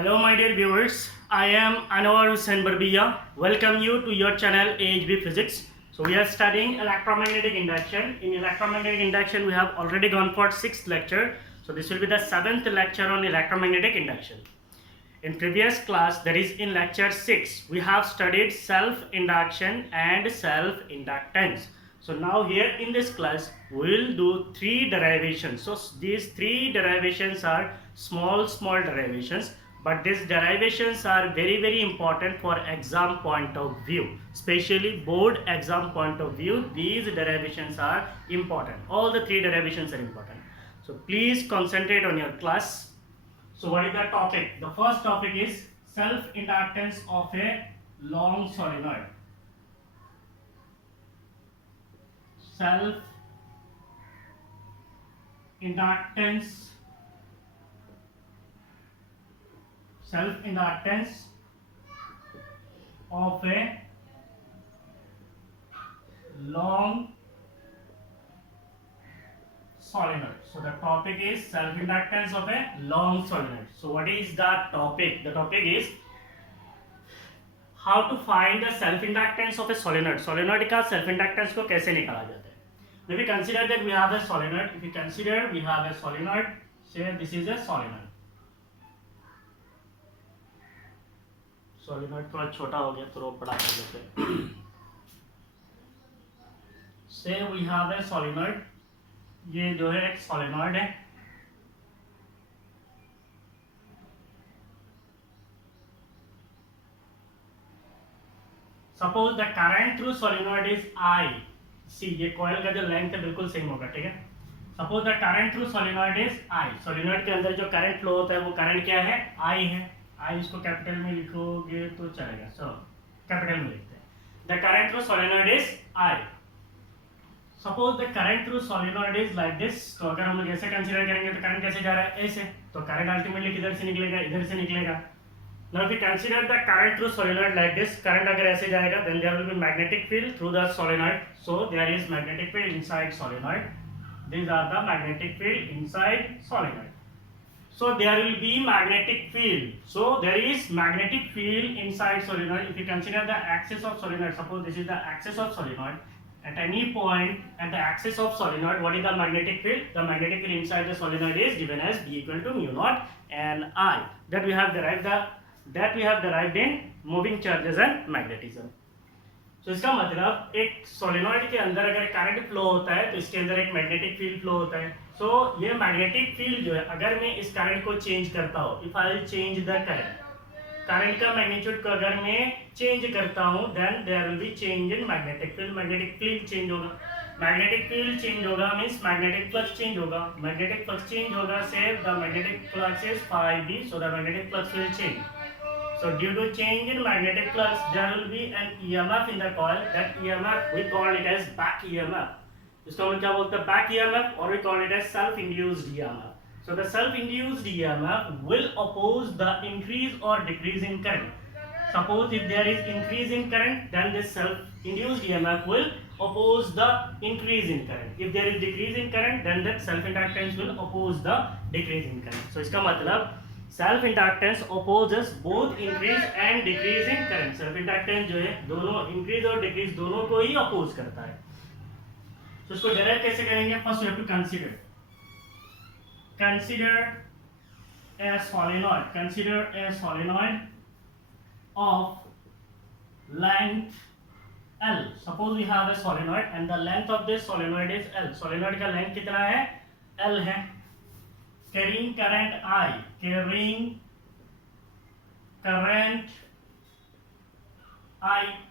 Hello, my dear viewers. I am Anwar Hussain Barbiya. Welcome you to your channel AHB Physics. So we are studying electromagnetic induction. In electromagnetic induction, we have already gone for 6th lecture. So this will be the 7th lecture on electromagnetic induction. In previous class, that is in lecture 6, we have studied self-induction and self-inductance. So now here in this class, we will do 3 derivations. So these 3 derivations are small derivations, but these derivations are very important for exam point of view. Especially board exam point of view, these derivations are important. All the 3 derivations are important. So please concentrate on your class. So what is the topic? The first topic is self-inductance of a long solenoid. Self-inductance of a long solenoid. So the topic is self-inductance of a long solenoid. So what is the topic? The topic is how to find the self-inductance of a solenoid. Solenoid का self-inductance को कैसे निकाला जाता है? If we consider that we have a solenoid, say this is a solenoid. Solenoid थोड़ा छोटा हो गया, थोड़ा बड़ा कर लेते हैं. Say we have a solenoid. ये जो है एक solenoid है. Suppose the current through solenoid is I. See, ये coil का जो length है बिल्कुल same होगा, ठीक है? Suppose the current through solenoid is I. Solenoid के अंदर जो current flow होता है वो current क्या है? I है. I इसको कैपिटल में लिखोगे तो चलेगा. So कैपिटल में लिखते हैं. The current through solenoid is I. Suppose the current through solenoid is like this. तो अगर हम लोग ऐसे कंसीडर करेंगे तो करंट कैसे जा रहा है? ऐसे. तो करंट अल्टीमेटली किधर से निकलेगा? इधर से निकलेगा. Now if we consider the current through solenoid like this, current अगर ऐसे जाएगा, then there will be magnetic field through the solenoid. So there is magnetic field inside solenoid. These are the magnetic field inside solenoid. So there will be magnetic field. So there is magnetic field inside solenoid. If you consider the axis of solenoid, suppose this is the axis of solenoid. At any point at the axis of solenoid, what is the magnetic field? The magnetic field inside the solenoid is given as B equal to mu naught and I. That we have derived in moving charges and magnetism. So इसका मतलब एक solenoid के अंदर अगर current flow होता है तो इसके अंदर एक मैग्नेटिक फील्ड फ्लो होता है. So ये मैग्नेटिक फील्ड जो है, अगर मैं इस करंट को चेंज करता हूँ, if I will change the current का मैग्नीट्यूड को अगर मैं चेंज करता हूँ, then there will be change in magnetic field. Magnetic field change होगा. मैग्नेटिक फील्ड चेंज होगा means magnetic flux चेंज होगा. मैग्नेटिक फ्लक्स चेंज होगा, say the magnetic flux is phi b, so the magnetic flux will change. So due to change in magnetic flux, there will be an EMF in the coil. That EMF we call it as back EMF. इसको हम क्या बोलते हैं? Back EMF, or we call it as self-induced EMF. So the self-induced EMF will oppose the increase or decrease in current. Suppose if there is increase in current, then this self-induced EMF will oppose the increase in current. If there is decrease in current, then that self-inductance will oppose the decrease in current. So इसका मतलब self-inductance opposes both increase and decrease in current. Self-inductance जो है दोनों increase और decrease दोनों को ही oppose करता है. तो इसको derive कैसे करेंगे? First you have to consider a solenoid of length L. Suppose we have a solenoid and the length of this solenoid is L. Solenoid का length कितना है? L है. Carrying current I.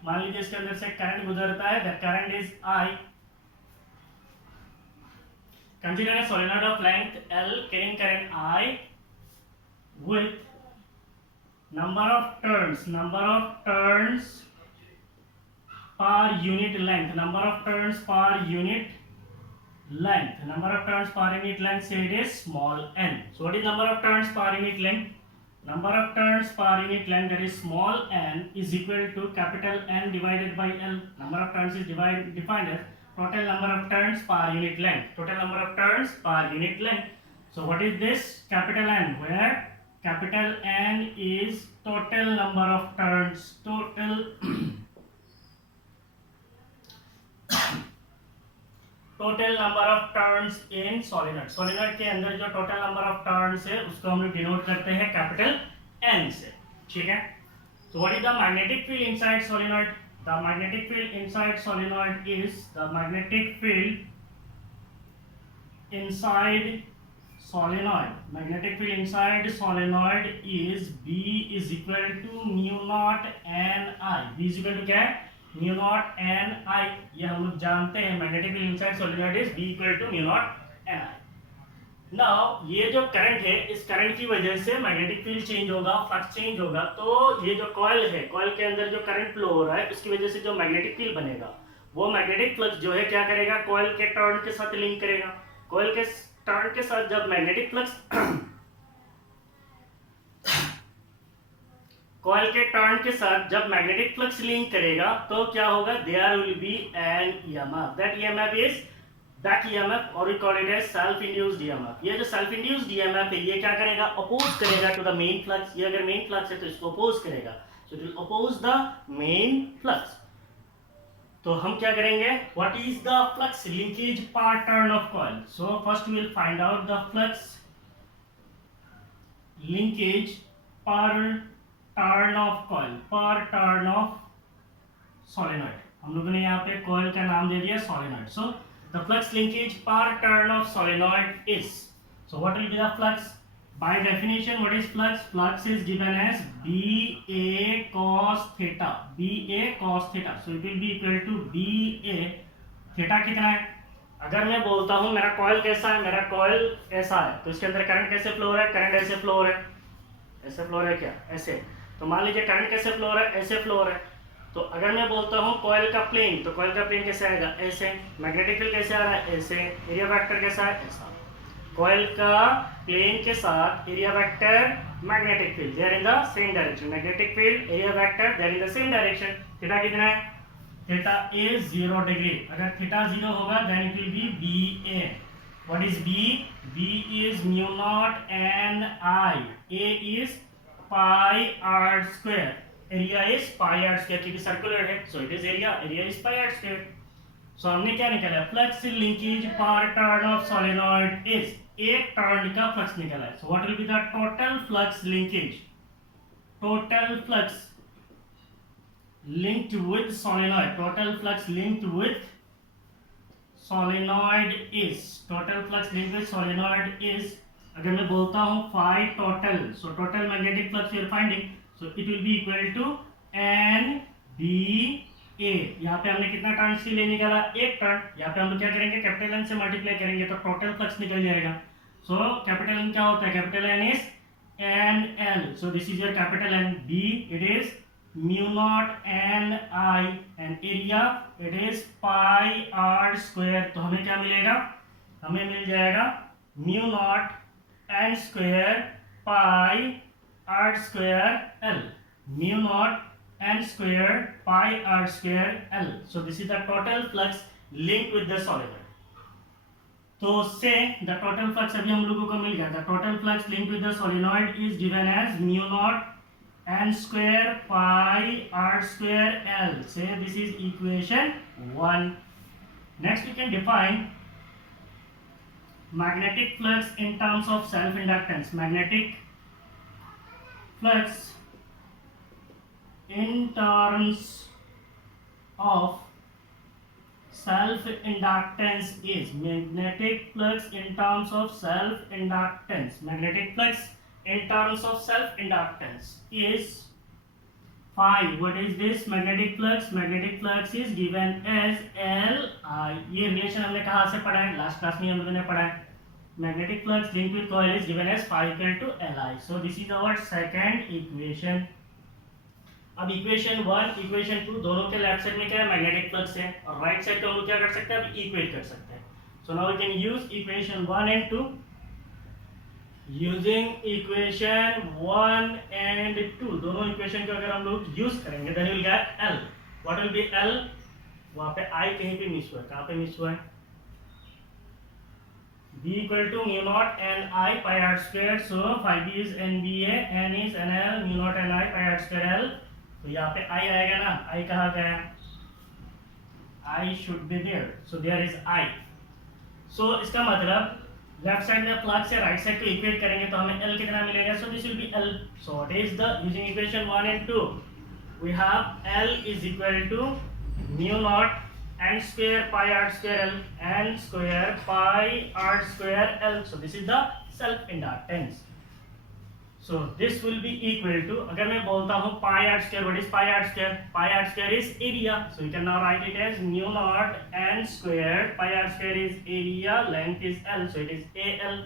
मान लीजिए इसके अंदर से करंट गुजरता है. That current is I. Consider a solenoid of length L carrying current I with number of turns per unit length. Number of turns per unit length, say it is small n. So what is number of turns per unit length? Number of turns per unit length, that is small n, is equal to capital N divided by L. Number of turns is defined as total number of turns per unit length. So what is this? Capital N, where capital N is total number of turns, total number of turns in solenoid. Solenoid के अंदर जो total number of turns है उसको हम लोग denote करते हैं capital N से, ठीक है। So what is the magnetic field inside solenoid? The magnetic field inside solenoid is the magnetic field inside solenoid. Magnetic field inside solenoid is B is equal to mu naught n I. B is equal to क्या है? Mu naught n I. ये हम लोग जानते हैं magnetic field inside solenoid is B equal to mu naught n I. Now ये जो current है, इस करंट की वजह से मैग्नेटिक फील्ड चेंज होगा, फ्लक्स चेंज होगा। तो ये जो कॉइल है, कॉइल के अंदर जो करंट फ्लो हो रहा है उसकी वजह से जो मैग्नेटिक फील्ड बनेगा, वो मैग्नेटिक फ्लक्स जो है क्या करेगा, कॉइल के टर्न के साथ लिंक करेगा। कॉइल के टर्न के साथ जब मैग्नेटिक फ्लक्स कॉइल के टर्न के साथ जब मैग्नेटिक फ्लक्स लिंक करेगा तो क्या होगा, there will be an EMF. That EMF is back EMF और we call it as self induced EMF. ये जो सेल्फ इंड्यूस्ड ईएमएफ है ये क्या करेगा, अपोज करेगा टू द मेन फ्लक्स। ये अगर मेन फ्लक्स है तो इसको अपोज करेगा, so it will oppose the main flux. तो हम क्या करेंगे, what is the flux linkage per turn of coil. So first we will find out the flux linkage per turn of coil, per turn of solenoid. हम लोगों ने यहाँ पे coil का नाम दे दिया solenoid. So the flux linkage per turn of solenoid is, so what will be the flux? By definition, what is flux? Flux is given as BA cos theta, BA cos theta, so it will be equal to BA theta कितना है। अगर मैं बोलता हूँ मेरा coil कैसा है, मेरा कॉइल ऐसा है, तो इसके अंदर करंट कैसे फ्लो हो रहा है, करंट ऐसे फ्लो हो रहा है, ऐसे फ्लो हो रहा है क्या, ऐसे। तो मान लीजिए करंट कैसे फ्लो हो रहा है, ऐसे फ्लो हो रहा है। तो अगर मैं बोलता हूँ कॉइल का प्लेन, तो कॉइल का प्लेन कैसे आएगा, ऐसे। मैग्नेटिक फील्ड कैसे आ रहा है, ऐसे। एरिया वेक्टर कैसा है, ऐसा। कॉइल का प्लेन के साथ area vector magnetic field they are in the same direction. Magnetic field area vector they are in the same direction. Theta कितना है, थीटा इज 0 डिग्री। अगर थीटा 0 होगा then it will be BA। What is B? B is mu naught n I, A is pi r square, area is pi r square, क्योंकि circular है so it is area, area is pi r square. सो हमने क्या निकाला, flux linkage per turn of solenoid is, एक turn का flux निकाला है। So what will be the total flux linkage, total flux linked with solenoid, total flux linked with solenoid is, total flux linked with solenoid is, अगर मैं बोलता हूँ phi total, so total magnetic flux we are finding, so it will be equal to NBA। यहाँ पे हमने कितना turn के लिए निकाला, एक टर्न। यहाँ पे हम लोग क्या करेंगे, कैपिटल N से मल्टीप्लाई करेंगे तो टोटल फ्लक्स निकल जाएगा। सो कैपिटल N क्या होता है, capital N is NL, so this is your capital N। B it is mu naught n I and area it is pi r square। तो हमें क्या मिलेगा, हमें मिल जाएगा mu naught n square pi r square L, mu naught n square pi r square L। So this is the total flux linked with the solenoid। तो से the total flux अभी हम लोगों को मिल गया, the total flux linked with the solenoid is given as mu naught n square pi r square L। Say this is equation 1। Next we can define magnetic flux in terms of self inductance। Magnetic flux in terms of self inductance is, magnetic flux in terms of self inductance, magnetic flux in terms of self inductance is phi। What is this magnetic flux? Magnetic flux is given as Li। ये relation हमने कहाँ से पढ़ा है, last class में हम लोगों ने पढ़ा है। magnetic flux linked with coil is given as phi equal to Li। so this is our second equation। अब इक्वेशन 1 इक्वेशन 2 दोनों के लेफ्ट साइड में क्या है, मैग्नेटिक फ्लक्स है, और राइट साइड पे हम लोग क्या कर सकते हैं, अब इक्वेट कर सकते हैं। So now we can use equation 1 and 2। Using equation 1 and 2, दोनों इक्वेशन को अगर हम लोग यूज करेंगे then you will get L। What will be L, वहां पे I कहीं पे मिस हुआ है, कहां पे मिस हुआ है, B equal to mu naught N I pi r square. So phi B is NBA, N is NL, mu naught N I pi r square L. तो यहाँ पे I आएगा ना, I कहाँ गया? I should be there. So there is I. So इसका मतलब left side में प्लग से राइट साइड को इक्वेट करेंगे तो हमें L कितना मिलेगा? So this will be L. So what is the using equation 1 and 2? We have L is equal to mu naught N square pi r square L, N square pi r square L. So this is the self inductance. So this will be equal to, अगर मैं बोलता हूँ pi r square, what is pi r square? Pi r square is area. So you can now write it as mu naught N square pi r square is area, length is L, so it is AL.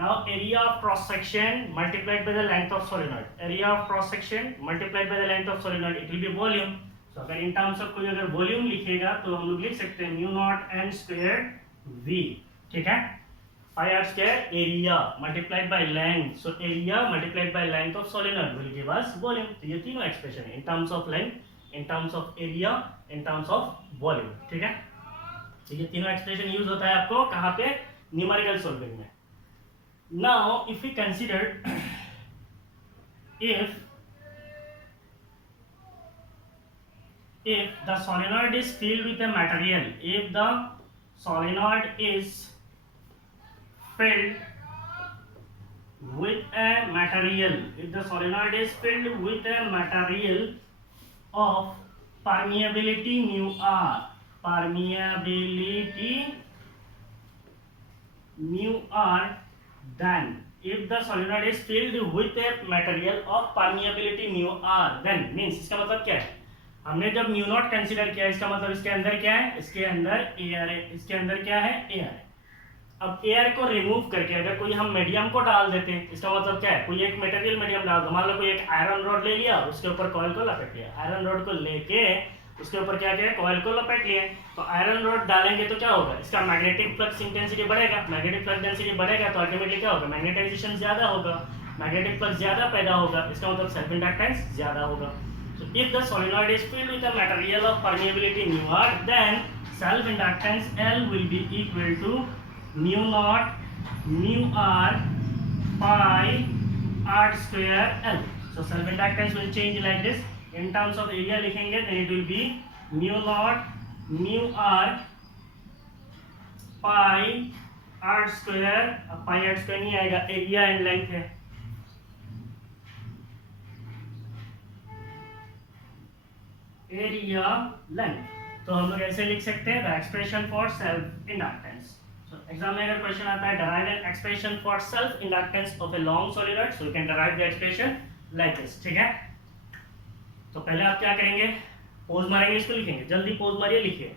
Now area of cross section multiplied by the length of solenoid. Area of cross section multiplied by the length of solenoid, it will be volume. तो अगर इन terms of कोई अगर volume लिखेगा तो हम लोग लिख सकते हैं mu naught N square V, ठीक है, pi r square area multiplied by length. So area multiplied by length of solenoid will give us volume. तो ये तीनों एक्सप्रेशन है in terms of length, in terms of area, in terms of volume, ठीक है. तो ये तीनों expression use होता है आपको कहाँ पे? न्यूमेरिकल सॉल्विंग में. Now if we consider if the solenoid is filled with a material, if the solenoid is filled with a material, if the solenoid is filled with a material of permeability mu r, permeability mu r, then if the solenoid is filled with a material of permeability mu r, then means इसका मतलब क्या है? हमने जब mu naught consider किया इसका मतलब इसके अंदर क्या है? इसके अंदर एयर है. इसके अंदर क्या है? एयर है. अब एयर को रिमूव करके अगर कोई हम मीडियम को डाल देते हैं, इसका मतलब क्या है? कोई एक मटेरियल मीडियम डाल दो. मान लो कोई एक आयरन रॉड ले लिया, उसके ऊपर कॉइल को लपेट लिया. आयरन रॉड को लेके उसके ऊपर क्या किया? कॉइल को लपेट लिया. तो आयरन रॉड डालेंगे तो क्या होगा? इसका मैग्नेटिक फ्लक्स इंटेंसिटी बढ़ेगा. मैग्नेटिक फ्लक्स डेंसिटी बढ़ेगा तो अल्टीमेटली क्या होगा? मैग्नेटाइजेशन ज्यादा होगा, मैग्नेटिक फ्लक्स ज्यादा पैदा होगा. इसका मतलब सेल्फ इंडक्टेंस ज्यादा होगा. So if the solenoid is filled with a material of permeability mu r, then self inductance L will be equal to mu naught mu r pi r square L. So self inductance will change like this. In terms of area लिखेंगे then it will be mu naught mu r pi r square. अब pi r square नहीं आएगा, area and length है. Area length. तो हम लोग ऐसे लिख सकते हैं the expression for self inductance. So exam में अगर क्वेश्चन आता है derive an expression for self inductance of a long solenoid, so you can derive the expression like this, ठीक है. तो पहले आप क्या करेंगे? पोज मारेंगे, इसको लिखेंगे. जल्दी पोज मारिए, लिखिए.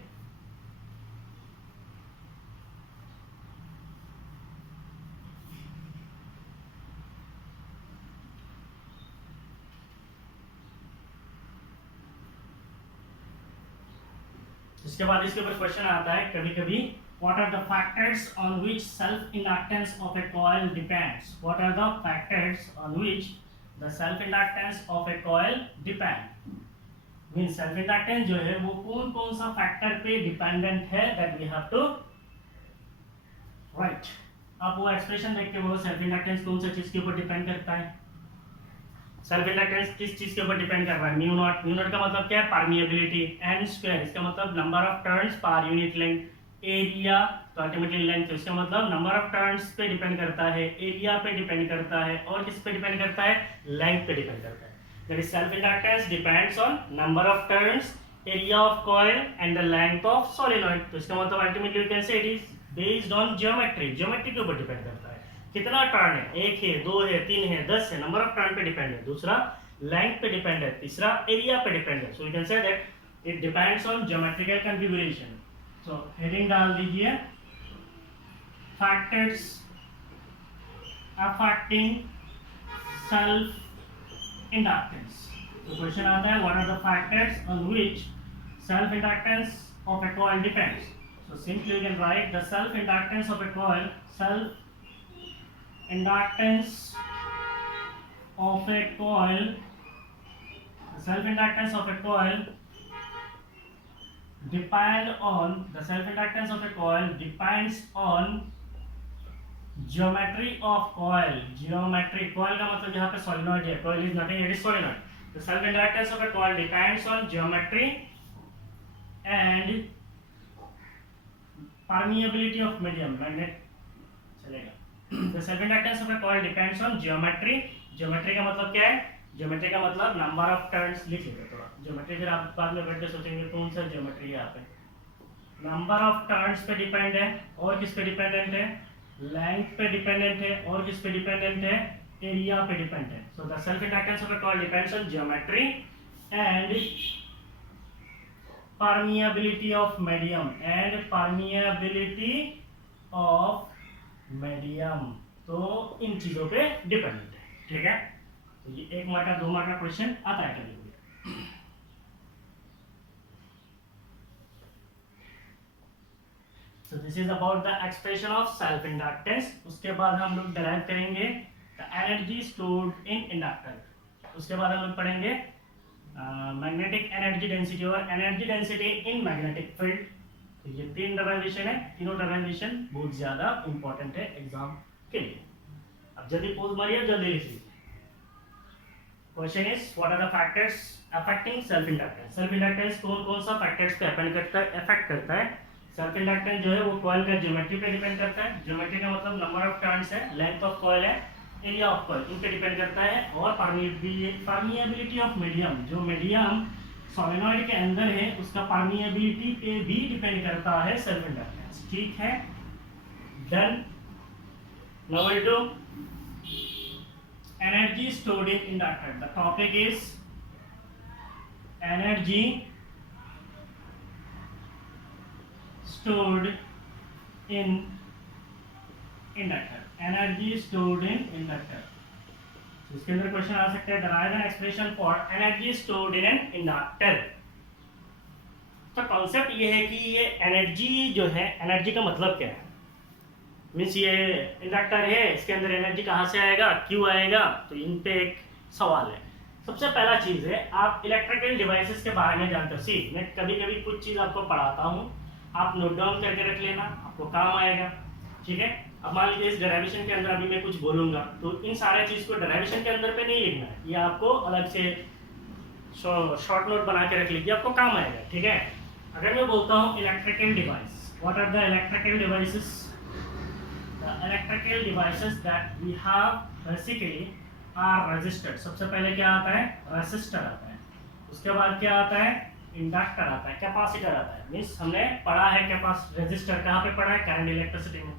इसके बाद इसके ऊपर क्वेश्चन आता है कभी कभी, what are the factors on which self inductance of a coil depends? What are the factors on which the self inductance of a coil depend? Mean self inductance जो है वो कौन कौन सा फैक्टर पे डिपेंडेंट है, that we have to write. आप वो एक्सप्रेशन देख के वो सेल्फ इंडक्टेंस कौन सा चीज के ऊपर डिपेंड करता है? सेल्फ इंडक्टेंस किस चीज के ऊपर डिपेंड कर रहा है? Mu not. म्यू नॉट का मतलब क्या है? परमिएबिलिटी. एन स्क्वायर इसका मतलब number of turns per unit length. Area तो अल्टीमेटली लेंथ, तो इसका मतलब नंबर ऑफ टर्न्स पे डिपेंड करता है, एरिया पे डिपेंड करता है, और किस पे डिपेंड करता है? लेंथ पे डिपेंड करता है. That is self inductance depends on number of turns, area of coil and the length of solenoid. तो इसका मतलब अल्टीमेटली यू कैन से it is based on geometry. Geometry के ऊपर डिपेंड करता है. कितना टर्न है? 1 है, 2 है, 3 है, 10 है. नंबर ऑफ टर्न पे डिपेंड है. दूसरा लेंथ पे डिपेंड है. तीसरा एरिया पे डिपेंड है. So you can say that it depends on geometrical configuration. So heading डाल दीजिए फैक्टर्स अफेक्टिंग सेल्फ इंडक्टेंस. तो क्वेश्चन आता है what are the factors on which self inductance of a coil depends. So simply you can write the self inductance of a coil, self inductance of a coil, the self inductance of a coil depends on geometry of coil, geometry coil का मतलब यहाँ पे solenoid है, coil is nothing, it is solenoid. The self inductance of a coil depends on geometry and permeability of medium magnet चलेगा। the self inductance of a coil depends on geometry, geometry का मतलब क्या है, geometry का मतलब number of turns, लिख लेते थोड़ा geometry, फिर आप बाद में बैठ के सोचेंगे कौन सा geometry है यहाँ पे। number of turns पे डिपेंड है, और किस पे डिपेंडेंट है, लेंथ पे डिपेंडेंट है, और किस पे डिपेंडेंट है, एरिया पे डिपेंड है। so the self inductance of a coil depends on geometry and permeability of medium and permeability of medium, तो इन चीजों पे डिपेंडेंट है, ठीक है। तो ये 1 मार्क का 2 मार्क का क्वेश्चन आता है कभी कभी। So this is about the expression of self inductance। उसके बाद हम लोग डिराइव करेंगे the energy stored in inductor। उसके बाद हम लोग पढ़ेंगे मैग्नेटिक एनर्जी डेंसिटी और energy density in magnetic field. तो ये 3 डेरिवेशन है, तीनों डेरिवेशन बहुत ज्यादा इंपॉर्टेंट है एग्जाम के लिए। अब जल्दी पोज मारिए, जल्दी लिखिए। Question is what are the factors affecting self inductance. Self inductance कौन कौन सा फैक्टर्स पे अफेक्ट करता है। सेल्फ इंडक्टेंस जो है वो कॉइल का ज्योमेट्री पे डिपेंड करता है। ज्योमेट्री का मतलब नंबर ऑफ टर्न्स है, लेंथ ऑफ कॉइल है, एरिया ऑफ कॉइल, इन पे डिपेंड करता है। और परमिएबिलिटी ऑफ मीडियम, जो मीडियम सोलेनॉइड के अंदर है उसका परमिएबिलिटी पे भी डिपेंड करता है सेल्फ इंडक्टेंस, ठीक है। Then number 2, energy stored in inductor. The topic is energy stored in inductor, energy stored in inductor। इसके अंदर क्वेश्चन आ सकता है derive an expression for energy stored in an inductor। तो कॉन्सेप्ट ये है कि ये एनर्जी जो है, एनर्जी का मतलब क्या है, मीन्स ये इंडक्टर है, इसके अंदर एनर्जी कहाँ से आएगा, क्यों आएगा, तो इन पे एक सवाल है। सबसे पहला चीज है, आप इलेक्ट्रिकल डिवाइसेस के बारे में जानते हो। सी मैं कभी कभी कुछ चीज आपको पढ़ाता हूँ, आप नोट डाउन करके रख लेना, आपको काम आएगा, ठीक है। अब मान लीजिए इस डेरिवेशन के अंदर अभी मैं कुछ बोलूंगा, तो इन सारे चीज को डेरिवेशन के अंदर पे नहीं लिखना है, ये आपको अलग से शॉर्ट नोट बना के रख लीजिए, आपको काम आएगा, ठीक है। अगर मैं बोलता हूँ electrical device, what are the electrical devices. The electrical devices that we have basically are resistor. सबसे पहले क्या आता है, रेजिस्टर आता है। उसके बाद क्या आता है, इंडक्टर आता है, कैपेसिटर आता है। मींस हमने पढ़ा है रेजिस्टर कहाँ पे पढ़ा है, करंट इलेक्ट्रिसिटी में।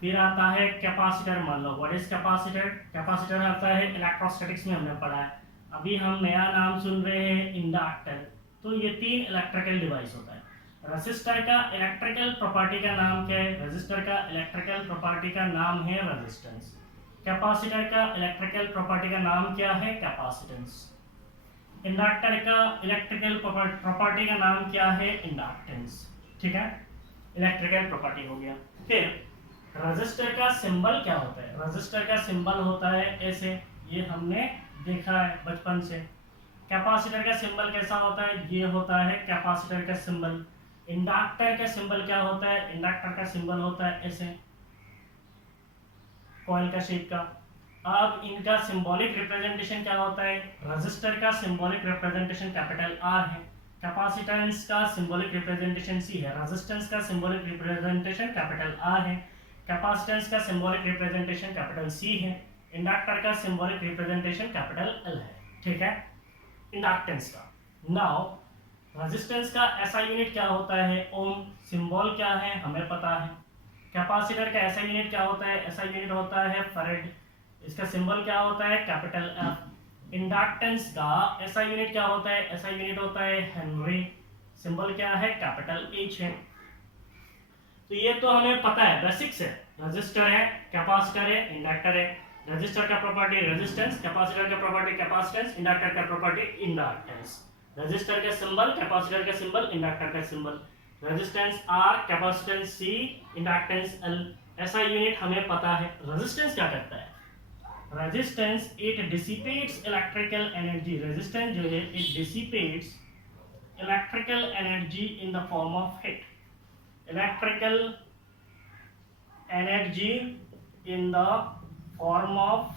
फिर आता है कैपेसिटर, मान लो व्हाट इज कैपेसिटर। कैपेसिटर आता है इलेक्ट्रोस्टैटिक्स में, हमने पढ़ा है। अभी हम नया नाम सुन रहे हैं इंडक्टर। तो ये 3 इलेक्ट्रिकल डिवाइस होता है। रेजिस्टर का इलेक्ट्रिकल प्रॉपर्टी का नाम क्या है, रेजिस्टर का इलेक्ट्रिकल प्रॉपर्टी का नाम है रेजिस्टेंस। कैपेसिटर का इलेक्ट्रिकल प्रॉपर्टी का नाम क्या है, कैपेसिटेंस। इंडक्टर का इलेक्ट्रिकल प्रॉपर्टी का नाम क्या है, इंडक्टेंस, ठीक है। इलेक्ट्रिकल प्रॉपर्टी हो गया। फिर रेजिस्टर का सिंबल क्या होता है, रेजिस्टर का सिंबल होता है ऐसे, ये हमने देखा है बचपन से। कैपेसिटर का सिंबल कैसा होता है, ये होता है कैपेसिटर का सिंबल। इंडक्टर का सिंबल क्या होता है, इंडक्टर का सिंबल होता है ऐसे, कॉइल का शेप का। अब इनका सिंबॉलिक रिप्रेजेंटेशन क्या होता है, रेजिस्टर का सिंबॉलिक रिप्रेजेंटेशन कैपिटल आर है, कैपेसिटेंस का सिंबॉलिक रिप्रेजेंटेशन सी है, रेजिस्टेंस का सिंबॉलिक रिप्रेजेंटेशन कैपिटल आर है, कैपेसिटेंस का सिंबॉलिक रिप्रेजेंटेशन कैपिटल सी है, इंडक्टर का सिंबॉलिक रिप्रेजेंटेशन कैपिटल एल है, ठीक है। इंडक्टेंस का नाउ रेजिस्टेंस का एसआई यूनिट क्या होता है, ओम। सिंबल क्या है हमें पता है। कैपेसिटर का एसआई यूनिट क्या होता है, एसआई यूनिट होता है फैराड, इसका सिंबल क्या होता है, कैपिटल एफ। इंडक्टेंस का एसआई यूनिट क्या होता है, एसआई यूनिट होता है हेनरी, सिंबल क्या है, कैपिटल एच है। तो ये तो हमें पता है, बेसिक्स है। रेजिस्टर है, कैपेसिटर है, इंडक्टर है। रेजिस्टर का प्रॉपर्टी रेजिस्टेंस, कैपेसिटर का प्रॉपर्टी कैपेसिटेंस, इंडक्टर का प्रॉपर्टी इंडक्टेंस। रेजिस्टर का सिंबल, कैपेसिटर का सिंबल, इंडक्टर का symbol. Resistance R, capacitance C, inductance L. SI unit हमें पता है। रेजिस्टेंस क्या करता है, resistance it dissipates electrical energy. Resistance जो है it dissipates electrical energy in the form of heat. Electrical energy in the form of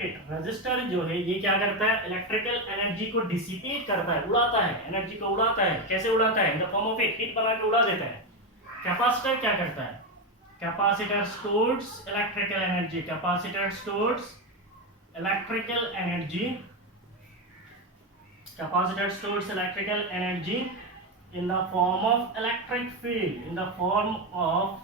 heat. Resistor जो है ये क्या करता है, इलेक्ट्रिकल एनर्जी को डिसिपेट करता है, उड़ाता है, एनर्जी को उड़ाता है। कैसे उड़ाता है, in the form of hit, heat बना के उड़ा देता है। कैपेसिटर क्या करता है, capacitor stores electrical energy, capacitor stores electrical energy, capacitor stores electrical energy in the form of electric field, in the form of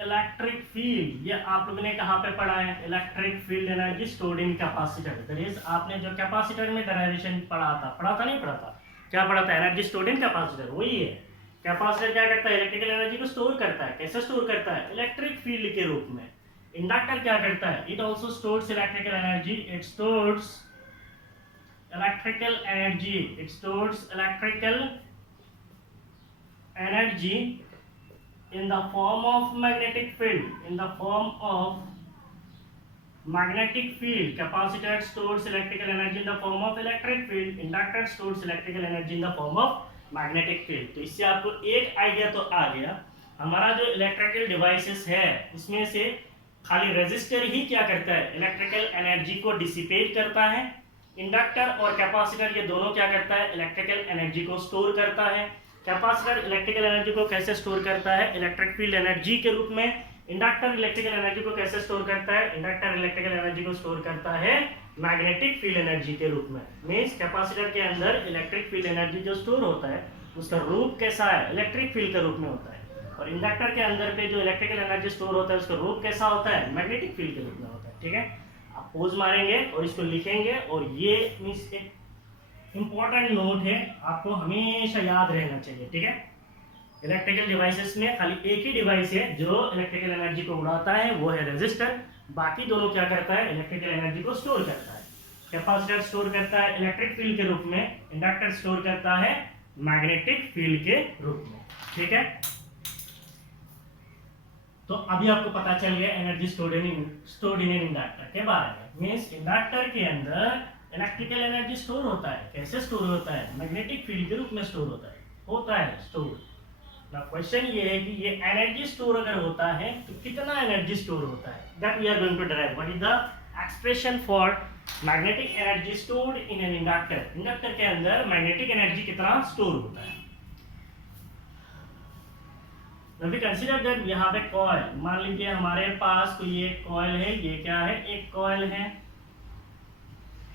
electric field। ये आप लोगों ने कहाँ पे पढ़ा है, electric field energy stored in capacitor. That is आपने जो कैपेसिटर में डेरिवेशन पढ़ा था नहीं पढ़ा था, क्या पढ़ा था, एनर्जी स्टोर्ड इन कैपेसिटर, वही है। कैपेसिटर क्या करता है, इलेक्ट्रिकल एनर्जी को स्टोर करता है। कैसे स्टोर करता है, इलेक्ट्रिक फील्ड के रूप में। इंडक्टर क्या करता है, it also stores electrical energy, it stores electrical energy, it stores electrical energy in the form of magnetic field, in the form of magnetic field। capacitor stores electrical energy in the form of electric field, inductor stores electrical energy in the form of magnetic field। तो इससे आपको एक idea तो आ गया, हमारा जो electrical devices है इसमें से खाली रेजिस्टर ही क्या करता है, इलेक्ट्रिकल एनर्जी को डिसिपेट करता है। इंडक्टर और कैपेसिटर ये दोनों क्या करता है, इलेक्ट्रिकल एनर्जी को स्टोर करता है। कैपेसिटर इलेक्ट्रिकल एनर्जी को कैसे स्टोर करता है, इलेक्ट्रिक फील्ड एनर्जी के रूप में। इंडक्टर इलेक्ट्रिकल एनर्जी को कैसे स्टोर करता है, इंडक्टर इलेक्ट्रिकल एनर्जी को स्टोर करता है मैग्नेटिक फील्ड एनर्जी के रूप में। मींस कैपेसिटर के अंदर इलेक्ट्रिक फील्ड एनर्जी जो स्टोर होता है उसका रूप कैसा है, इलेक्ट्रिक फील्ड के रूप में होता है। और इंडक्टर के अंदर पे जो इलेक्ट्रिकल एनर्जी स्टोर होता है उसका रूप कैसा होता है, मैग्नेटिक फील्ड के रूप में होता है। ठीक है, आप पोज मारेंगे और इसको लिखेंगे, और ये मींस एक इंपॉर्टेंट नोट है, आपको हमेशा याद रहना चाहिए। ठीक है, इलेक्ट्रिकल डिवाइसेस में खाली एक ही डिवाइस है जो इलेक्ट्रिकल एनर्जी को उड़ाता है, वो है रेजिस्टर। बाकी दोनों क्या करता है, इलेक्ट्रिकल एनर्जी को स्टोर करता है। कैपेसिटर स्टोर करता है इलेक्ट्रिक फील्ड के रूप में, इंडक्टर स्टोर करता है मैग्नेटिक फील्ड के रूप में। ठीक है, तो अभी आपको पता चल गया एनर्जी स्टोर्ड इन इंडक्टर के बारे में। मींस इंडक्टर के अंदर इलेक्ट्रिकल एनर्जी स्टोर होता है। कैसे स्टोर होता है, मैग्नेटिक फील्ड के रूप में स्टोर होता है स्टोर। ना क्वेश्चन ये है कि ये एनर्जी स्टोर अगर होता है तो कितना एनर्जी स्टोर होता है, that we are going to derive. What is the expression for magnetic energy stored in an inductor. Inductor के अंदर मैग्नेटिक एनर्जी कितना स्टोर होता है। Now we consider that we have a coil। मान लीजिए हमारे पास कोई एक कॉइल है, ये क्या है, एक कॉइल है।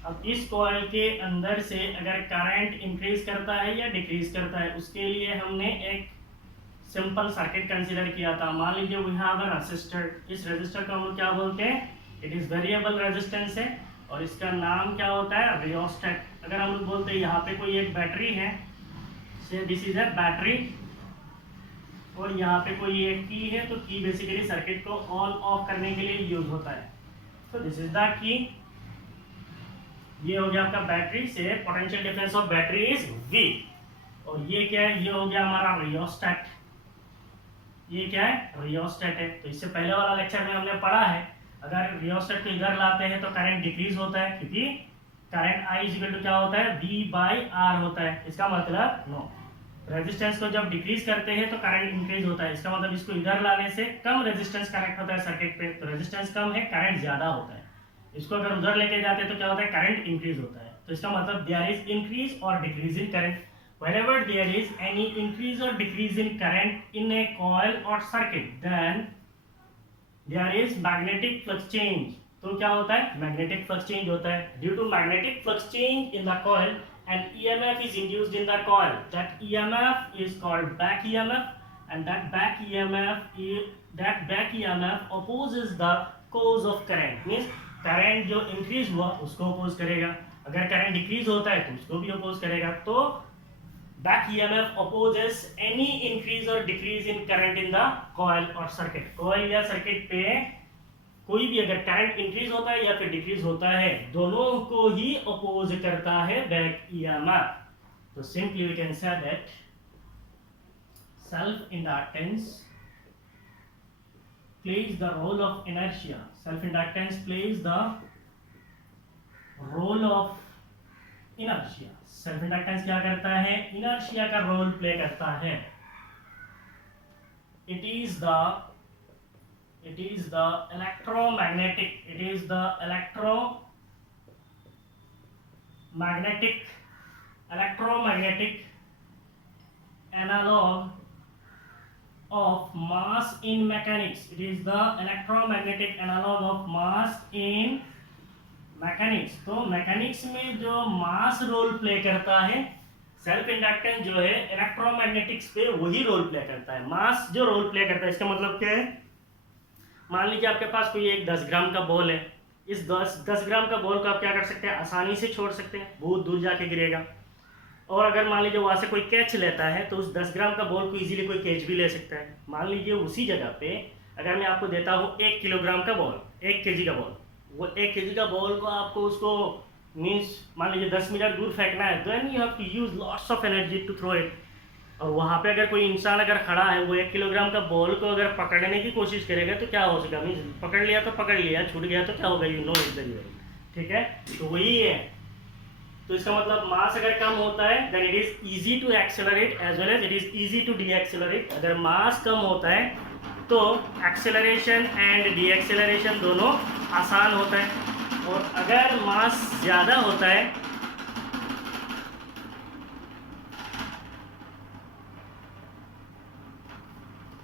अब इस कॉइल के अंदर से अगर करंट इंक्रीज करता है या डिक्रीज करता है, उसके लिए हमने एक सिंपल सर्किट कंसीडर किया था। मान लीजिए वी हैव अ रेजिस्टर, इस रेजिस्टर को हम लोग क्या बोलते हैं, इट इज वेरिएबल रेजिस्टेंस है, और इसका नाम क्या होता है, रियोस्टेट। अगर हम लोग बोलते हैं यहाँ पे कोई एक बैटरी है, से दिस इज अ बैटरी, और यहाँ पे कोई एक की है, तो की बेसिकली सर्किट को ऑन ऑफ करने के लिए यूज होता है। तो दिस इज द की। ये हो गया आपका बैटरी से, potential difference of battery is V। और ये क्या है, ये हो गया हमारा रियोस्टेट। ये क्या है, रियोस्टेट है। तो इससे पहले वाला लेक्चर में हमने पढ़ा है, अगर रियोस्टेट को इधर लाते हैं तो करंट डिक्रीज होता है, क्योंकि करंट I इक्वल टू क्या होता है, V/R होता है। इसका मतलब नो, रेजिस्टेंस को जब डिक्रीज करते हैं तो करंट इंक्रीज होता है। इसका मतलब इसको इधर लाने से कम रेजिस्टेंस कनेक्ट होता है सर्किट पे, तो रेजिस्टेंस कम है, करंट ज्यादा होता है। इसको अगर उधर लेके जाते हैं तो क्या होता है, करंट इंक्रीज होता है। तो इसका मतलब देयर इज इंक्रीज और decrease in current. Whenever there is any increase or decrease in current in a coil or circuit, then there is magnetic flux change। तो क्या होता है, मैग्नेटिक फ्लक्स चेंज होता है। Due to magnetic flux change in the coil and EMF is induced in the coil. That EMF is called back EMF, and that back EMF opposes the cause of current। Means current जो increase हुआ उसको oppose करेगा, अगर current decrease होता है तो उसको भी oppose करेगा। तो back EMF opposes any increase or decrease in current in the coil or circuit। coil या circuit पे कोई भी अगर करंट इंक्रीज होता है या फिर डिक्रीज होता है, दोनों को ही अपोज करता है बैक ईएमएफ। तो simply we can say that self inductance plays the role of inertia. Self inductance plays the role of inertia. Self inductance क्या करता है, इनर्शिया का रोल प्ले करता है। It is the It is the electromagnetic. It is the electromagnetic analog of mass in mechanics. It is the electromagnetic analog of mass in mechanics. तो mechanics में जो मास role play करता है, self inductance जो है electromagnetics पे वही role play करता है। मास जो रोल प्ले करता है, इसका मतलब क्या है? मान लीजिए आपके पास कोई एक 10 ग्राम का बॉल है। इस 10 ग्राम का बॉल को आप क्या कर सकते हैं? आसानी से छोड़ सकते हैं, बहुत दूर जाके गिरेगा। और अगर मान लीजिए वहाँ से कोई कैच लेता है तो उस 10 ग्राम का बॉल को इजीली कोई कैच भी ले सकता है। मान लीजिए उसी जगह पे अगर मैं आपको देता हूँ 1 किलोग्राम का बॉल, 1 केजी का बॉल, वो 1 केजी का बॉल को आपको उसको मीन्स मान लीजिए 10 मीटर दूर फेंकना है, then you have to use lots of energy to throw it. और वहाँ पे अगर कोई इंसान अगर खड़ा है, वो 1 किलोग्राम का बॉल को अगर पकड़ने की कोशिश करेगा तो क्या हो सकेगा? मीन्स पकड़ लिया तो पकड़ लिया, छूट गया तो क्या होगा? You know it very well. ठीक है, तो वही है। तो इसका मतलब मास अगर कम होता है then it is easy to accelerate as well as it is easy to decelerate. अगर मास कम होता है तो एक्सेलरेशन एंड डीएक्सेलरेशन दोनों आसान होता है। और अगर मास ज़्यादा होता है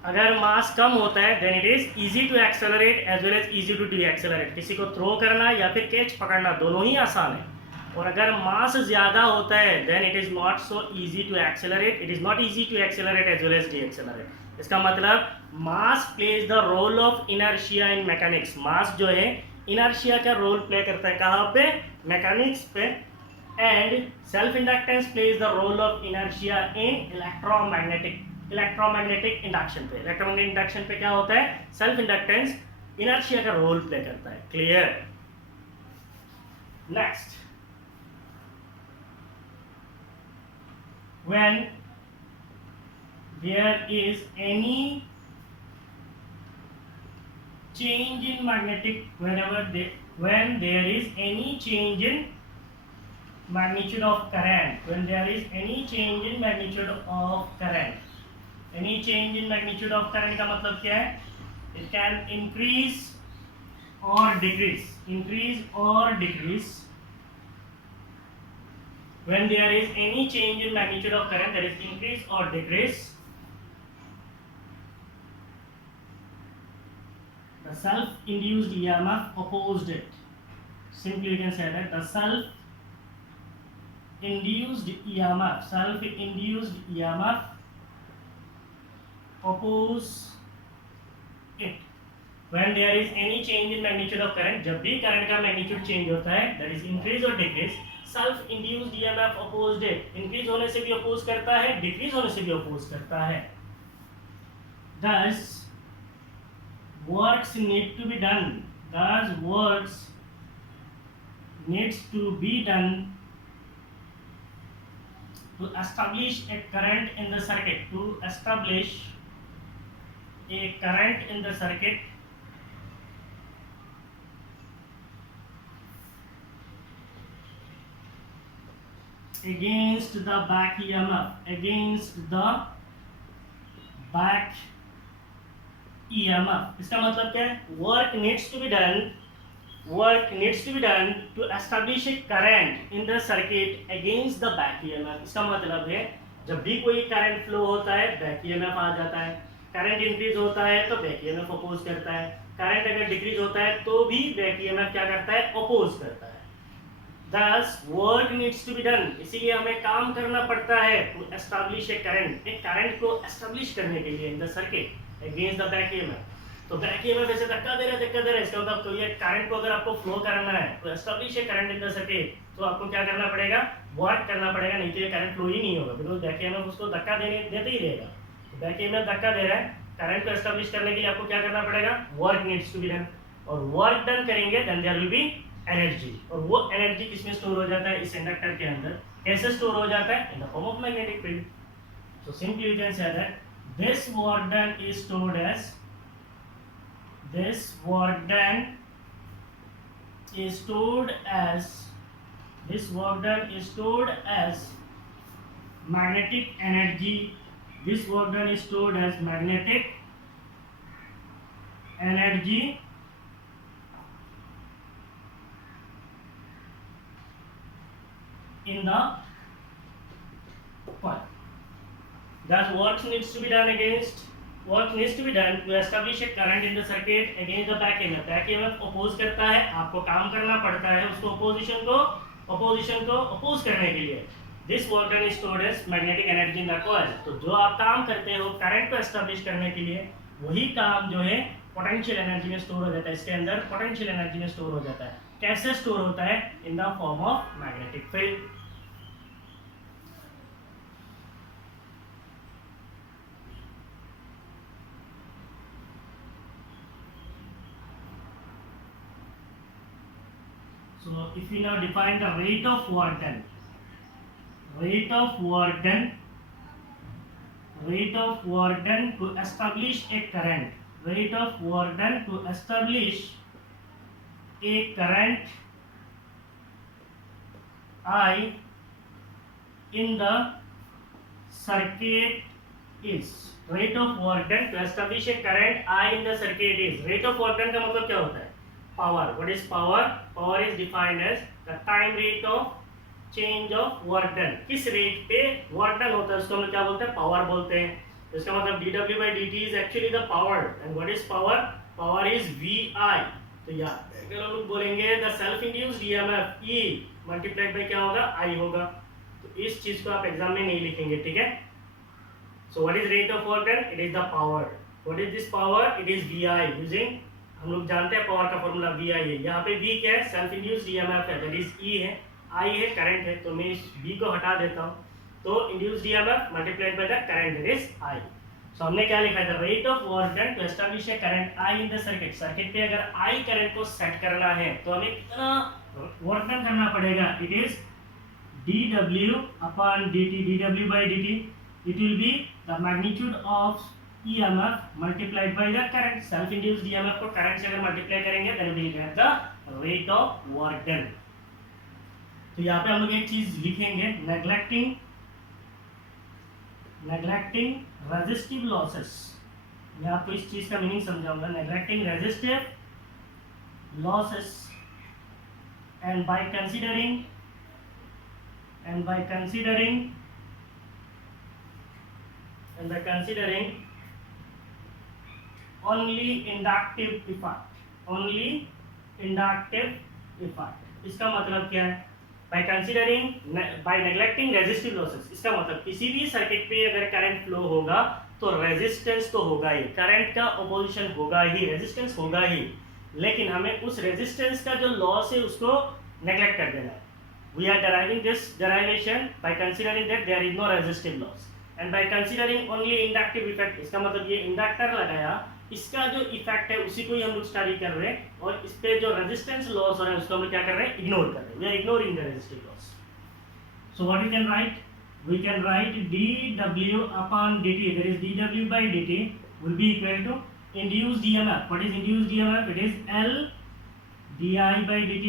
अगर मास कम होता है then it is easy to accelerate as well as easy to decelerate. किसी को थ्रो करना या फिर कैच पकड़ना दोनों ही आसान है। और अगर मास ज़्यादा होता है then it is not so easy to accelerate, it is not easy to accelerate as well as decelerate. इसका मतलब mass plays the role of inertia in mechanics. Mass जो है इनर्शिया का रोल प्ले करता है, कहाँ पे? मैकेनिक्स पे। And self inductance plays the role of inertia in electromagnetic induction पे। इलेक्ट्रोमैग्नेटिक इंडक्शन पे क्या होता है? सेल्फ इंडक्टेंस इनर्शिया का रोल प्ले करता है। Clear? Next, when there is any change in magnetic when there is any change in magnitude of current, when there is any change in magnitude of current, any change in magnitude of current का मतलब क्या है? It can increase or decrease when there is any change in magnitude of current, that is increase or decrease, the self-induced EMF opposed it. Simply you can say that the self-induced EMF oppose it when there is any change in magnitude of current। जब भी current का magnitude change होता है, that is increase or decrease, self induced EMF opposed it. Increase होने से भी oppose करता है, डिक्रीज होने से भी अपोज करता है। Thus works need to be done to establish a current in the circuit against the back EMF। इसका मतलब क्या है? work needs to be done to establish a current in the circuit against the back EMF। इसका मतलब है जब भी कोई करंट फ्लो होता है बैक EMF आ जाता है। करंट इंक्रीज होता है तो बैक EMF अपोज करता है। करंट अगर डिक्रीज होता है तो भी बैक EMF क्या करता है? अपोज करता है। Thus work needs to be done, इसीलिए हमें काम करना पड़ता है to establish a current, एक करंट को एस्टेब्लिश करने के लिए in the circuit against the back EMF। तो बैक EMF ऐसे धक्का दे रहा है, इसका मतलब तो ये करंट को अगर आपको फ्लो करना है तो establish A current in the circuit, तो आपको क्या करना पड़ेगा? वर्क करना पड़ेगा, नहीं तो ये करंट फ्लो ही नहीं होगा, बिकॉज बैक EMF उसको धक्का देते ही रहेगा। तो बैक EMF धक्का दे रहा है, करंट को एस्टेब्लिश करने के लिए आपको क्या करना पड़ेगा? Work needs to be done. और वर्क डन करेंगे then there will be energy. और वो एनर्जी किसमें स्टोर हो जाता है? इस इंडक्टर के अंदर। कैसे स्टोर हो जाता है? In the form of magnetic field. So simply you can say that this work done is stored as magnetic energy। This work done is stored as magnetic energy in the coil. Thus work needs to be done to establish a current in the circuit against the back EMF. Back EMF oppose करता है, आपको काम करना पड़ता है उसको opposition को oppose करने के लिए. This work done is stored as magnetic energy in the coil. तो जो आप काम करते हो करंट को establish करने के लिए वही काम जो है पोटेंशियल एनर्जी में स्टोर हो जाता है. इसके अंदर पोटेंशियल एनर्जी में स्टोर हो जाता है. कैसे स्टोर होता है? In the form of magnetic field. So if we now define the rate of work done to establish a current, I in the circuit is rate of work done to establish a current I in the circuit is. rate of work done का मतलब क्या होता है? Power. What is power? Power is defined as the time rate of change of work done. किस rate पे work done होता है उसको हम क्या बोलते हैं? Power बोलते हैं. इसका मतलब dW by dt is actually the power. And what is power? Power is VI. तो यार अगर हम लोग बोलेंगे the self induced EMF E multiplied by क्या होगा? I होगा. तो इस चीज को आप एग्जाम में नहीं लिखेंगे, ठीक है? So what is rate of work done? It is the power. What is this power? It is VI using हम लोग जानते हैं पावर का फॉर्मूला वी आई है. यहाँ पे वी क्या है? सेल्फ इंड्यूस्ड ईएमएफ है, दैट इज ई है. आई है करंट है, तो मैं इस वी को हटा देता हूँ. तो induced EMF multiplied by the current that is I. So हमने क्या लिखा था? Rate of work done to establish a current I in the circuit. Circuit पे अगर आई करंट को सेट करना है तो हमें कितना वर्क डन करना पड़ेगा? It is dw upon dt. dw by dt it will be the magnitude of EMF multiplied by the current. self induced EMF को current से अगर multiply करेंगे then we will get the rate of work done. तो यहाँ पे हम लोग एक चीज लिखेंगे, neglecting resistive losses. मैं आपको इस चीज का मीनिंग समझाऊंगा. neglecting resistive losses and by considering only inductive effect. इसका मतलब क्या है? by neglecting resistive losses. इसका मतलब किसी भी सर्किट पे अगर करंट फ्लो होगा तो रेजिस्टेंस तो होगा ही, करंट का ऑपोजिशन होगा ही, रेजिस्टेंस होगा ही, लेकिन हमें उस रेजिस्टेंस का जो लॉस है उसको नेग्लेक्ट कर देना है. We are deriving this derivation by considering that there is no resistive loss and by considering only inductive effect. इसका मतलब ये इंडक्टर लगाया, इसका जो इफेक्ट है उसी को ही हम लोग स्टडी कर रहे हैं, और इस पे जो रेजिस्टेंस लॉस हो रहा है उसको हम लोग क्या कर रहे हैं? इग्नोर कर रहे हैं. We are ignoring the resistive loss. So what we can write? We can write dw upon dt, that is dw by dt will be equal to induced EMF. What is induced EMF? It is L di by dt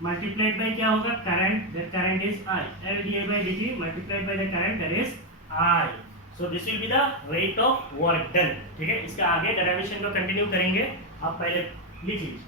multiplied by क्या होगा? Current. that current is I. L di by dt multiplied by the current, that is I. So this will be the rate of work done. ठीक है, इसका आगे derivation को continue करेंगे. आप पहले लिख लीजिए.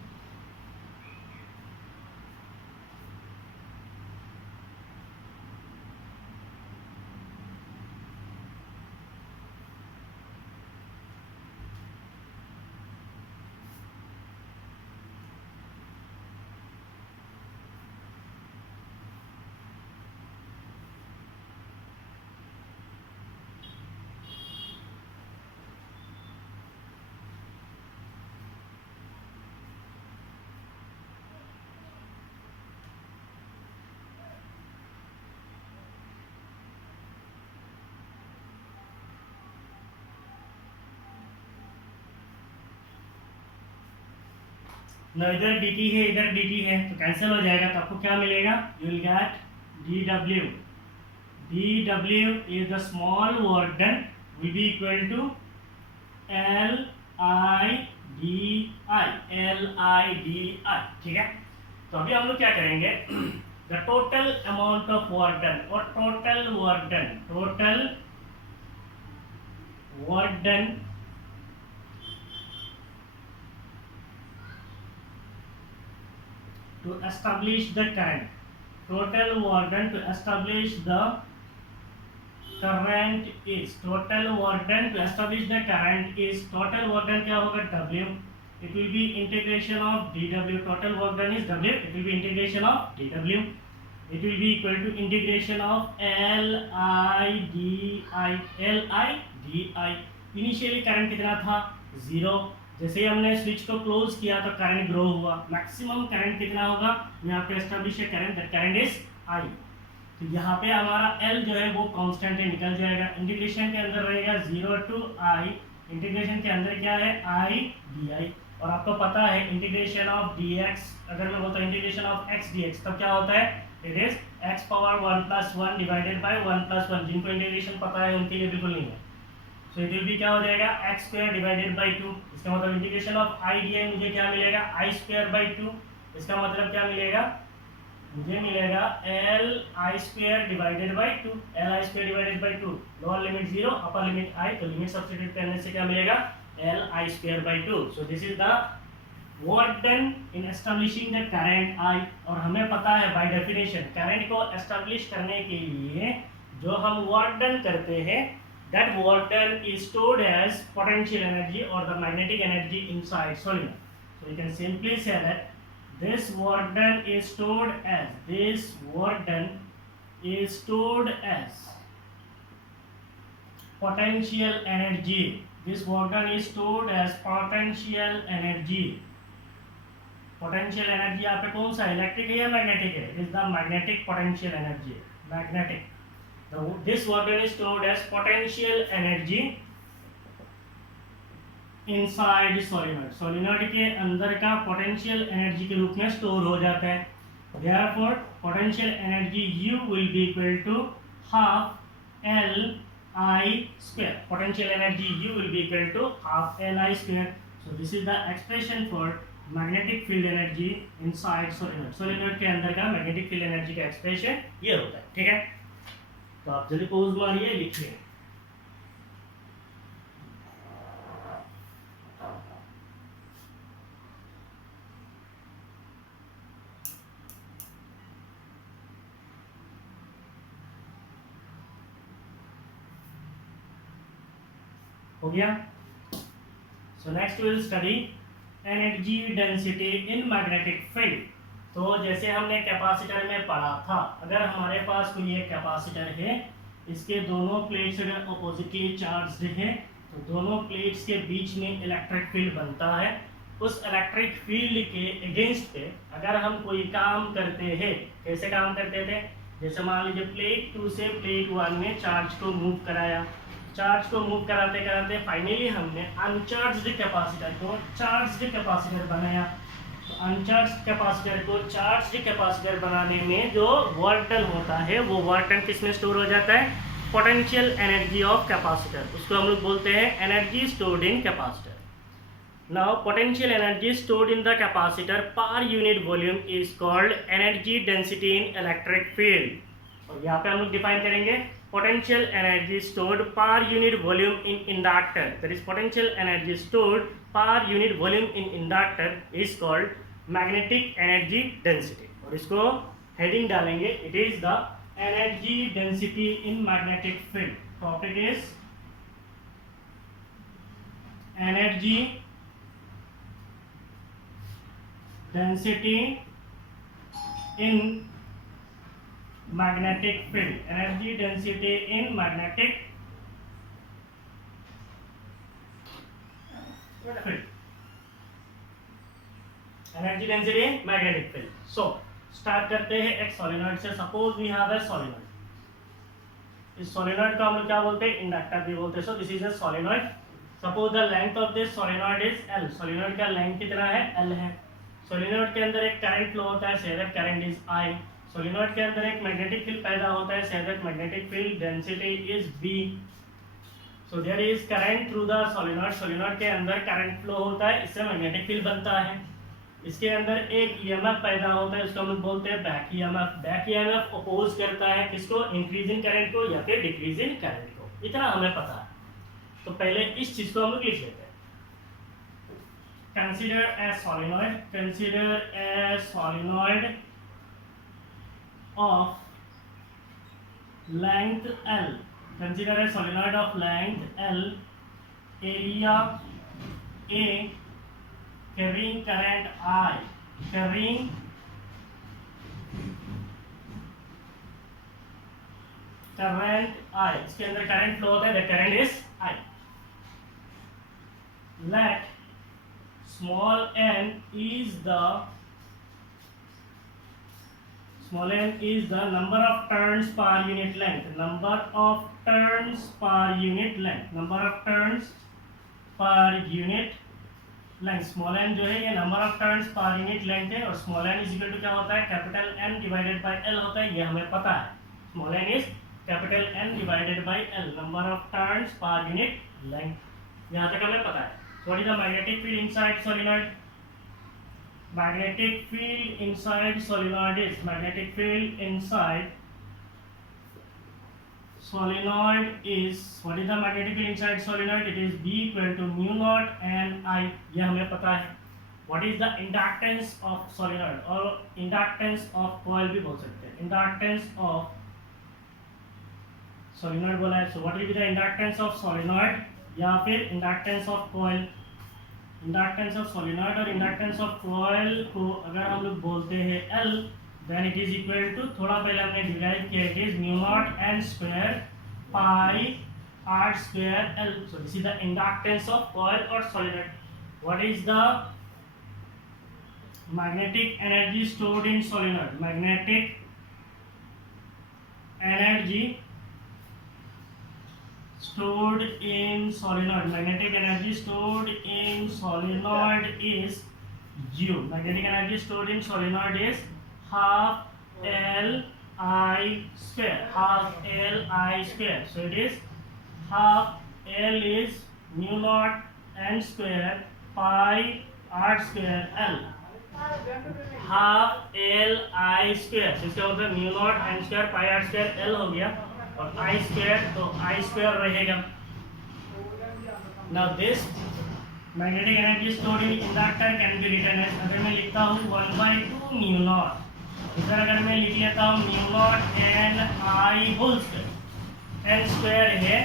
ना इधर dt है इधर dt है तो कैंसिल हो जाएगा. तो आपको क्या मिलेगा? You will gate dw is the small work done will be equal to LIDI. ठीक है. तो अभी हम लोग क्या करेंगे? the total amount of work done और total work done to establish the current. Total work done to establish the current is total work done to establish the current is total work done क्या होगा W. It will be integration of dW. Total work done is W. It will be integration of dW. It will be equal to integration of Li di. Initially current कितना था 0. जैसे ही हमने switch को close किया तो current grow हुआ. Maximum current कितना होगा यहाँ पे एस्टैब्लिश है current, that current is I. तो यहाँ पे हमारा L जो है वो कांस्टेंट है, निकल जाएगा. इंटीग्रेशन के अंदर रहेगा 0 to I. इंटीग्रेशन के अंदर क्या है I di. और आपको पता है इंटीग्रेशन ऑफ dx, अगर मैं बोलता हूँ इंटीग्रेशन ऑफ x dx तब क्या होता है, it is x power 1 plus 1 divided by 1 plus 1. जिनको इंटीग्रेशन पता है उनके लिए बिल्कुल नहीं है. सो इट विल बी क्या हो जाएगा x स्क्वायर डिवाइडेड बाय 2. इसका मतलब इंटीग्रेशन ऑफ I di मुझे क्या मिलेगा I स्क्वायर बाय 2. इसका मतलब क्या मिलेगा, मुझे मिलेगा L I square divided by 2. L I square divided by 2. Lower limit 0, upper limit I, तो लिमिट सब्स्टिट्यूट करने से क्या मिलेगा L I square by 2. So this is the work done in establishing the current I. और हमें पता है by definition current को एस्टैब्लिश करने के लिए जो हम वर्क डन करते हैं, that work done is stored as potential energy or the magnetic energy inside solenoid. So we can simply say that this work done is stored as potential energy. This work done is stored as potential energy. Potential energy यहाँ पे कौन सा है, electric है या magnetic है, it is the magnetic potential energy, magnetic. This work done is stored as potential energy inside solenoid. solenoid के अंदर का potential energy के रूप में स्टोर हो जाता है. Therefore potential energy U will be equal to half L I square. Potential energy U will be equal to half L I square. So this is the expression for magnetic field energy inside solenoid. solenoid के अंदर का magnetic field energy का expression ये होता है. ठीक है, तो आप जल्दी पोज मारिए, लिखिए. हो गया. So next will study energy density in magnetic field. तो जैसे हमने कैपेसिटर में पढ़ा था, अगर हमारे पास कोई एक कैपेसिटर है, इसके दोनों प्लेट्स अगर अपोजिटली चार्ज्ड हैं तो दोनों प्लेट्स के बीच में इलेक्ट्रिक फील्ड बनता है. उस इलेक्ट्रिक फील्ड के अगेंस्ट पे अगर हम कोई काम करते हैं, कैसे काम करते थे, जैसे मान लीजिए प्लेट 2 से प्लेट 1 में चार्ज को मूव कराया. चार्ज को मूव कराते कराते फाइनली हमने अनचार्ज्ड कैपेसिटर को चार्ज्ड कैपेसिटर बनाया. अनचार्ज्ड कैपेसिटर को चार्ज्ड कैपेसिटर बनाने में जो वर्क डन होता है वो वर्क डन किस में स्टोर हो जाता है, पोटेंशियल एनर्जी ऑफ कैपेसिटर. उसको हम लोग बोलते हैं energy stored in capacitor. Now potential energy stored in the capacitor per unit volume is called energy density in electric field. और यहाँ पे हम लोग डिफाइन करेंगे potential energy stored per unit volume in inductor. That is potential energy stored per unit volume in inductor is called magnetic energy density. और इसको heading डालेंगे, it is the energy density in magnetic field. Topic is energy density in magnetic field. Energy density in magnetic field. Energy density in magnetic field. So start करते हैं एक solenoid से. Suppose we have a solenoid. इस solenoid को हम लोग क्या बोलते हैं, इंडक्टर भी बोलते हैं. So this is a solenoid. Suppose the length of this solenoid is L. Solenoid का लेंथ कितना है, L है. सोलेनॉइड के अंदर एक करंट फ्लो होता है, say that current is I. Solenoid के अंदर एक मैग्नेटिक फील्ड पैदा होता है, say that magnetic field density is B. So there is current through the solenoid. Solenoid के अंदर करंट फ्लो होता है, इससे मैग्नेटिक फील्ड बनता है. इसके अंदर एक EMF पैदा होता है, उसको हम लोग बोलते हैं back EMF. Back EMF oppose करता है किसको, इंक्रीज इन करंट को या फिर डिक्रीज इन करंट को. इतना हमें पता है. तो पहले इस चीज को हम लोग लिख लेते हैं. consider a solenoid of length L. Consider a solenoid of length L, area A, carrying current I. Carrying current I. इसके अंदर करंट फ्लो होता है, the current is I. Let small n is the number of turns per unit length. Number of turns per unit length. Number of turns per unit length. Small n जो है ये number of turns per unit length है, और small n is equal to क्या होता है, capital N divided by L होता है, ये हमें पता है. Small n is capital N divided by L. Number of turns per unit length. यहाँ तक हमें पता है. What is the magnetic field inside solenoid? Magnetic field inside solenoid is what is the magnetic field inside solenoid? It is B equal to mu naught and I. ये हमें पता है. What is the inductance of solenoid और inductance of coil भी बोल सकते हैं. Inductance of solenoid बोला है. So what will be the inductance of solenoid या फिर inductance of coil? Inductance of solenoid और inductance of coil को अगर हम लोग बोलते हैं L, then it is equal to, थोड़ा पहले हमने डिराइव किया, it is mu naught n square pi r square L. So this is the inductance of coil or solenoid. What is the magnetic energy stored in solenoid? Magnetic energy stored in solenoid. Magnetic energy stored in solenoid is U. Magnetic energy stored in solenoid is half L I square. Half L I square. So it is half L is mu naught n square pi r square L. Half L I square. So इसका मतलब mu naught n square pi r square L हो गया, और I square तो I square रहेगा. Now this magnetic energy stored in inductor can be written as, अगर मैं लिखता हूँ 1/2 mu naught, इधर अगर मैं लिख लेता हूँ mu naught n I whole square. n square है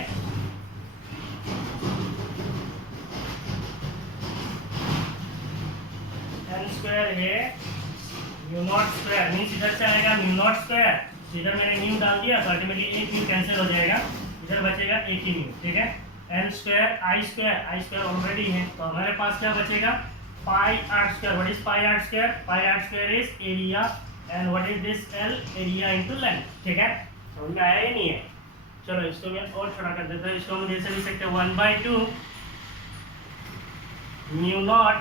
mu naught square, मीन्स इधर से आएगा mu naught square. इधर मैंने न्यू डाल दिया तो अल्टीमेटली एक न्यू कैंसिल हो जाएगा, इधर बचेगा एक ही न्यू. ठीक है. n square I square already है, तो हमारे पास क्या बचेगा, pi r square. What is pi r square? Pi r square is area and what is this L? Area into length. ठीक है. समझ में आया ही नहीं है? चलो इसको मैं और छोटा कर देता हूँ. इसको हम जैसे लिख सकते हैं 1/2 mu naught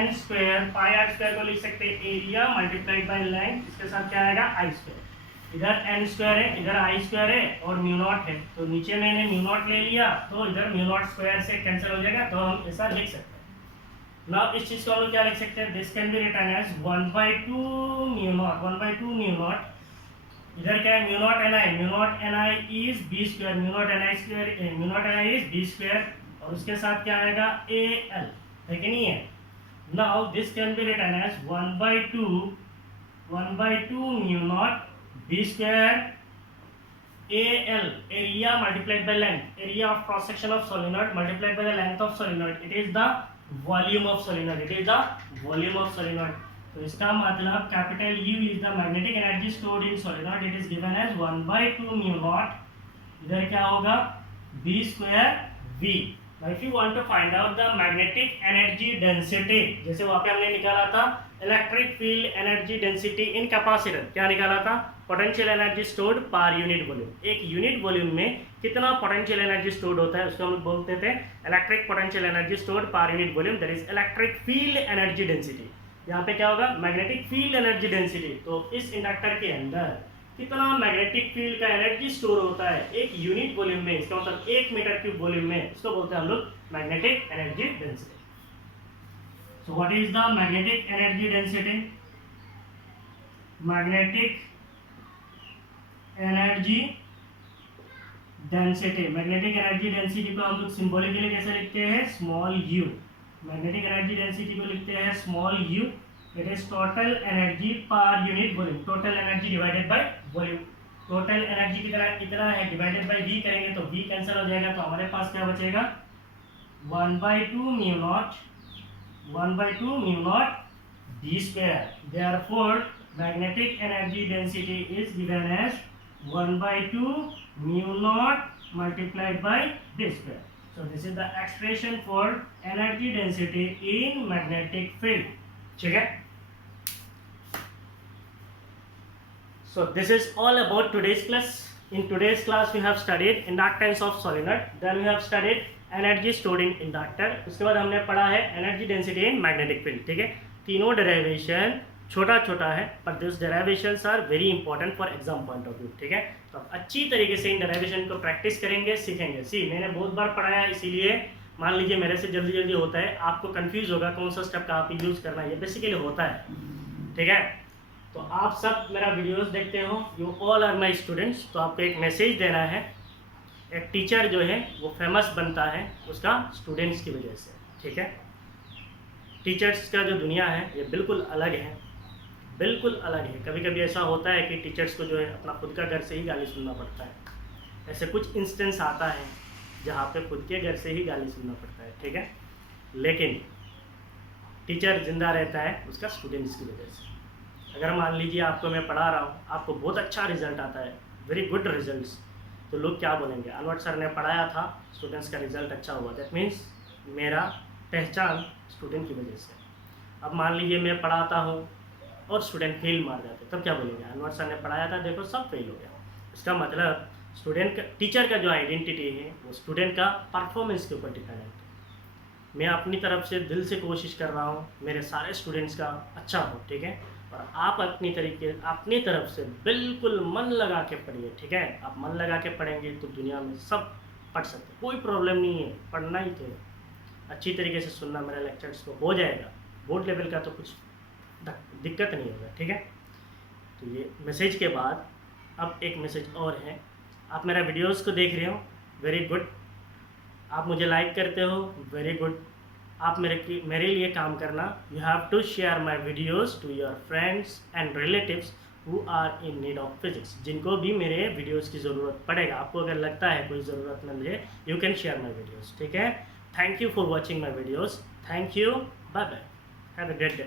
n square. Pi r square को लिख सकते हैं एरिया मल्टीप्लाइड बाय लेंथ. इसके साथ क्या आएगा, आई स्क्वायर. इधर n स्क्वायर है, इधर आई स्क्वायर है और म्यू नॉट है, तो नीचे मैंने म्यू नॉट ले लिया तो इधर म्यू नॉट स्क्वायर से कैंसिल हो जाएगा, तो हम ऐसा लिख सकते हैं. नाउ इस चीज को हम लोग क्या लिख सकते हैं, this can be written as 1/2 mu naught. 1/2 mu naught, इधर क्या है, mu naught n I. Mu naught n I is B square. Mu naught n I square, mu naught n I is B square, और उसके साथ क्या आएगा, A L. है कि नहीं है? Now this can be written as 1/2 mu naught b square al, area multiplied by length, area of cross section of solenoid multiplied by the length of solenoid. It is the volume of solenoid. It is the volume of solenoid. तो इसका मतलब capital U is the magnetic energy stored in solenoid. It is given as 1/2 mu naught. इधर क्या होगा, b square v. Now if you want to find out the magnetic energy density, जैसे वहाँ पे हमने निकाला था electric field energy density in capacitor, क्या निकाला था, potential energy stored per unit volume. एक यूनिट वॉल्यूम में कितना पोटेंशियल एनर्जी स्टोर्ड होता है उसको हम बोलते थे electric potential energy stored per unit volume. That is electric field energy density. यहाँ पे क्या होगा, मैग्नेटिक फील्ड एनर्जी डेंसिटी. तो इस इंडक्टर के अंदर कितना मैग्नेटिक फील्ड का एनर्जी स्टोर होता है एक यूनिट वॉल्यूम में, इसका मतलब 1 मीटर क्यूब वॉल्यूम में, इसको बोलते हैं हम लोग magnetic energy density. So what is the magnetic energy density? Magnetic energy density. Magnetic energy density को हम लोग सिंबॉलिकली कैसे लिखते हैं, small u. Magnetic energy density को लिखते हैं small you, it is total energy per unit volume, total energy divided by volume. Total energy की तरह कितना है डिवाइडेड बाय वी करेंगे तो वी कैंसिल हो जाएगा, तो हमारे पास क्या बचेगा 1/2 mu naught, 1/2 mu not d square. Therefore, magnetic energy density is given as 1/2 mu naught multiplied by d square. So this is the expression for energy density in magnetic field. ठीक है? So this is all about today's class. In today's class we have studied inductance of solenoid. Then we have studied energy stored in inductor. उसके बाद हमने पढ़ा है energy density in magnetic field. ठीक है? तीनों डेरिवेशन छोटा छोटा है, पर this derivations are very important for exam point of view. ठीक है, तो आप अच्छी तरीके से इन डेरिवेशन को प्रैक्टिस करेंगे, सीखेंगे। मैंने बहुत बार पढ़ाया, इसीलिए मान लीजिए मेरे से जल्दी जल्दी होता है, आपको कंफ्यूज होगा कौन सा स्टेप कहाँ पे यूज करना है, ये बेसिकली होता है। ठीक है, तो आप सब मेरा वीडियोस देखते हो, you all are my students. तो आपको एक मैसेज देना है, एक टीचर जो है वो फेमस बनता है उसका स्टूडेंट्स की वजह से। ठीक है, टीचर्स का जो दुनिया है ये बिल्कुल अलग है, बिल्कुल अलग है। कभी कभी ऐसा होता है कि टीचर्स को जो है अपना खुद का घर से ही गाली सुनना पड़ता है। ऐसे कुछ इंस्टेंस आता है जहाँ पे खुद के घर से ही गाली सुनना पड़ता है। ठीक है, लेकिन टीचर जिंदा रहता है उसका स्टूडेंट्स की वजह से। अगर मान लीजिए आपको मैं पढ़ा रहा हूँ, आपको बहुत अच्छा रिजल्ट आता है, वेरी गुड रिजल्ट्स, तो लोग क्या बोलेंगे, अनवर सर ने पढ़ाया था, स्टूडेंट्स का रिजल्ट अच्छा हुआ, दैट मीन्स मेरा पहचान स्टूडेंट की वजह से। अब मान लीजिए मैं पढ़ाता हूँ और स्टूडेंट फेल मार जाते, तब क्या बोलेंगे, अनवर सर ने पढ़ाया था, देखो सब फेल हो गया। इसका मतलब स्टूडेंट का, टीचर का जो आइडेंटिटी है वो स्टूडेंट का परफॉर्मेंस के ऊपर डिपेंडेंट है। मैं अपनी तरफ से दिल से कोशिश कर रहा हूँ मेरे सारे स्टूडेंट्स का अच्छा हो। ठीक है, और आप अपनी तरफ से बिल्कुल मन लगा के पढ़िए। ठीक है, आप मन लगा के पढ़ेंगे तो दुनिया में सब पढ़ सकते, कोई प्रॉब्लम नहीं है, पढ़ना ही तो है। अच्छी तरीके से सुनना मेरे लेक्चर्स को, हो जाएगा, बोर्ड लेवल का तो कुछ दिक्कत नहीं होगा। ठीक है, तो ये मैसेज के बाद अब एक मैसेज और है, आप मेरा वीडियोस को देख रहे हो, वेरी गुड, आप मुझे लाइक करते हो, वेरी गुड। आप मेरे लिए काम करना, you have to share my videos to your friends and relatives who are in need of physics. जिनको भी मेरे वीडियोज़ की ज़रूरत पड़ेगा, आपको अगर लगता है कोई ज़रूरतमंद है, you can share my videos. ठीक है, thank you for watching my videos, thank you, bye bye, have a great day।